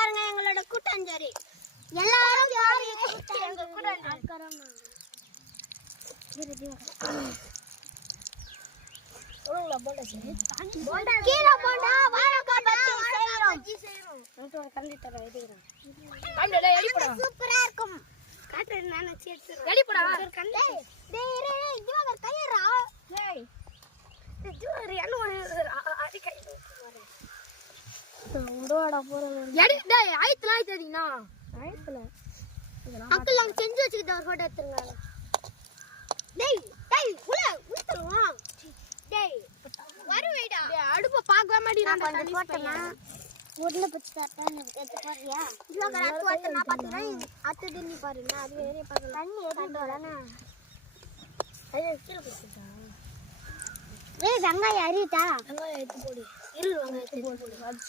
பாருங்க எங்களோட கூட்டாஞ்சோறு. எல்லாரும் எங்க கூட்டாஞ்சோறு. கீரை போண்டா வாழைக்காய் பஜ்ஜி செய்றோம். சூப்பரா இருக்கும். காட்டு நானே சேர்த்துறேன். எடிப்படா. டேய் டேய் இங்க வா கையறா. டேய் ஜூரி என்ன அடி கை வரேன். உடோடா போறேன். எடி டேய் ஆயித்துல ஆயித்தடினா. ஆயித்துல. அக்கல் அங்க செஞ்சு வச்சிட்டு ஒரு போட்டோ எடுத்துங்க. டேய் டேய் உள்ள ஊத்துறவா. டேய் வருவேடா. டேய் அடுப்ப பார்க்கவே மாட்டீங்க நான் கொஞ்சம் போட்டேனா. உடல பத்தி தட்டானே எடுத்து போறியா? இல்ல கரெக்ட் வாட்ட நான் பாத்துறேன். அத்தை நீ பாரு நான் அது வேறே பார்க்கல. தண்ணி ஏறிட்டு வரேனா. ஐயோ கீழ போடுடா. ஏய் வெங்காயம் அரிட்டா. வெங்காயம் எடுத்து போடு. இரு வெங்காயம் எடுத்து போடு.